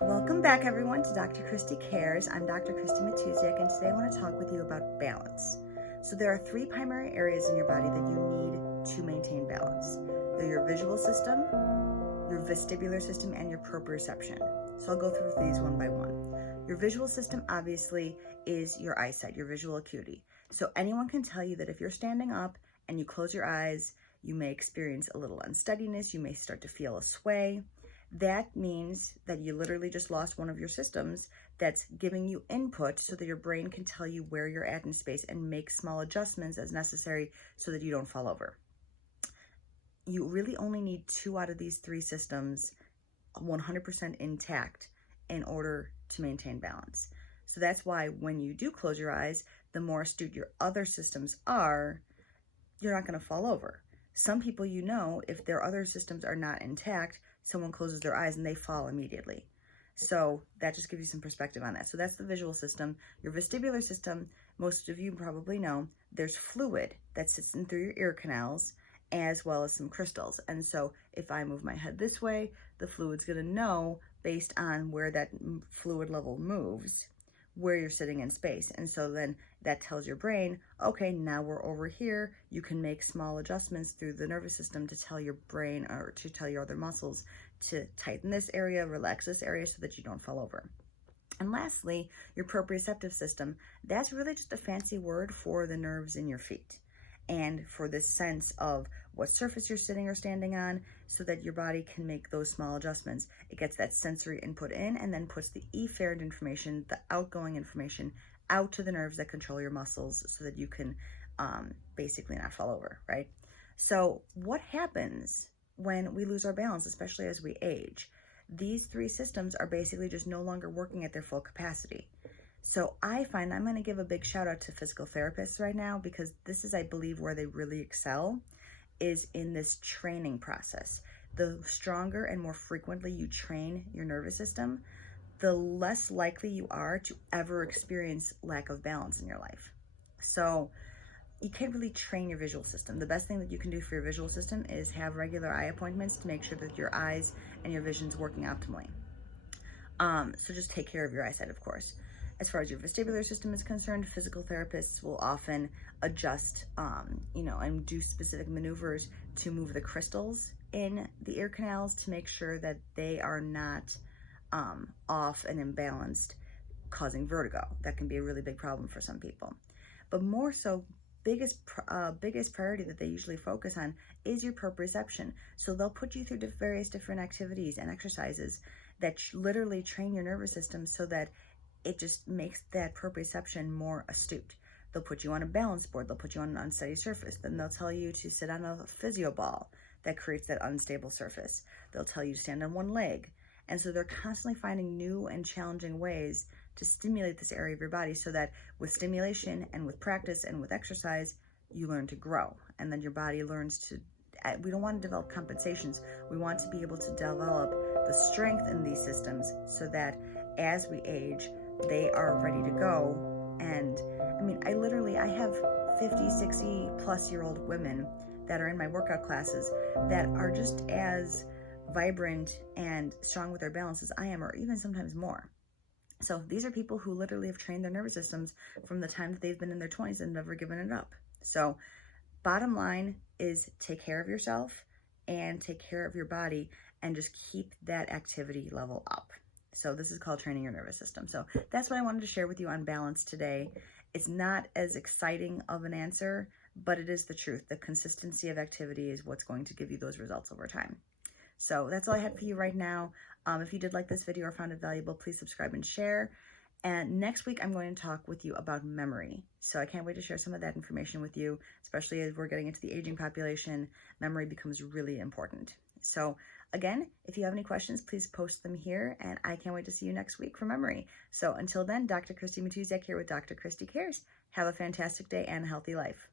Welcome back, everyone, to Dr. Christy Cares. I'm Dr. Christy Matusiak, and today I want to talk with you about balance. So there are three primary areas in your body that you need to maintain balance. They're your visual system, your vestibular system, and your proprioception. So I'll go through these one by one. Your visual system, obviously, is your eyesight, your visual acuity. So anyone can tell you that if you're standing up and you close your eyes, you may experience a little unsteadiness, you may start to feel a sway. That means that you literally just lost one of your systems that's giving you input so that your brain can tell you where you're at in space and make small adjustments as necessary so that you don't fall over. You really only need 2 out of these 3 systems 100% intact in order to maintain balance. So that's why when you do close your eyes, the more astute your other systems are, you're not going to fall over. Some people, if their other systems are not intact, someone closes their eyes and they fall immediately. So that just gives you some perspective on that. So that's the visual system. Your vestibular system, most of you probably know, there's fluid that sits in through your ear canals as well as some crystals. And so if I move my head this way, the fluid's going to know based on where that fluid level moves, where you're sitting in space. And so then that tells your brain, okay, now we're over here. You can make small adjustments through the nervous system to tell your brain or to tell your other muscles to tighten this area, relax this area so that you don't fall over. And lastly, your proprioceptive system, that's really just a fancy word for the nerves in your feet and for this sense of what surface you're sitting or standing on so that your body can make those small adjustments. It gets that sensory input in and then puts the efferent information, the outgoing information, out to the nerves that control your muscles so that you can basically not fall over, right? So what happens when we lose our balance, especially as we age? These 3 systems are basically just no longer working at their full capacity. So I find I'm going to give a big shout out to physical therapists right now because this is, I believe, where they really excel is in this training process. The stronger and more frequently you train your nervous system, the less likely you are to ever experience lack of balance in your life. So you can't really train your visual system. The best thing that you can do for your visual system is have regular eye appointments to make sure that your eyes and your vision's working optimally. So just take care of your eyesight, of course. As far as your vestibular system is concerned, physical therapists will often adjust, and do specific maneuvers to move the crystals in the ear canals to make sure that they are not off and imbalanced, causing vertigo. That can be a really big problem for some people. But more so, biggest priority that they usually focus on is your proprioception. So they'll put you through various different activities and exercises that literally train your nervous system so that it just makes that proprioception more astute. They'll put you on a balance board, they'll put you on an unsteady surface, then they'll tell you to sit on a physio ball that creates that unstable surface. They'll tell you to stand on one leg. And so they're constantly finding new and challenging ways to stimulate this area of your body so that with stimulation and with practice and with exercise, you learn to grow. And then your body learns to, we don't want to develop compensations. We want to be able to develop the strength in these systems so that as we age, they are ready to go. And I have 50, 60 plus year old women that are in my workout classes that are just as vibrant and strong with their balance as I am, or even sometimes more. So these are people who literally have trained their nervous systems from the time that they've been in their 20s and never given it up. So bottom line is take care of yourself and take care of your body and just keep that activity level up. So this is called training your nervous system. So that's what I wanted to share with you on balance today. It's not as exciting of an answer, but it is the truth. The consistency of activity is what's going to give you those results over time. So that's all I had for you right now. If you did like this video or found it valuable, please subscribe and share. And next week, I'm going to talk with you about memory. So I can't wait to share some of that information with you, especially as we're getting into the aging population. Memory becomes really important. So again, if you have any questions, please post them here. And I can't wait to see you next week for memory. So until then, Dr. Christy Matusiak here with Dr. Christy Cares. Have a fantastic day and a healthy life.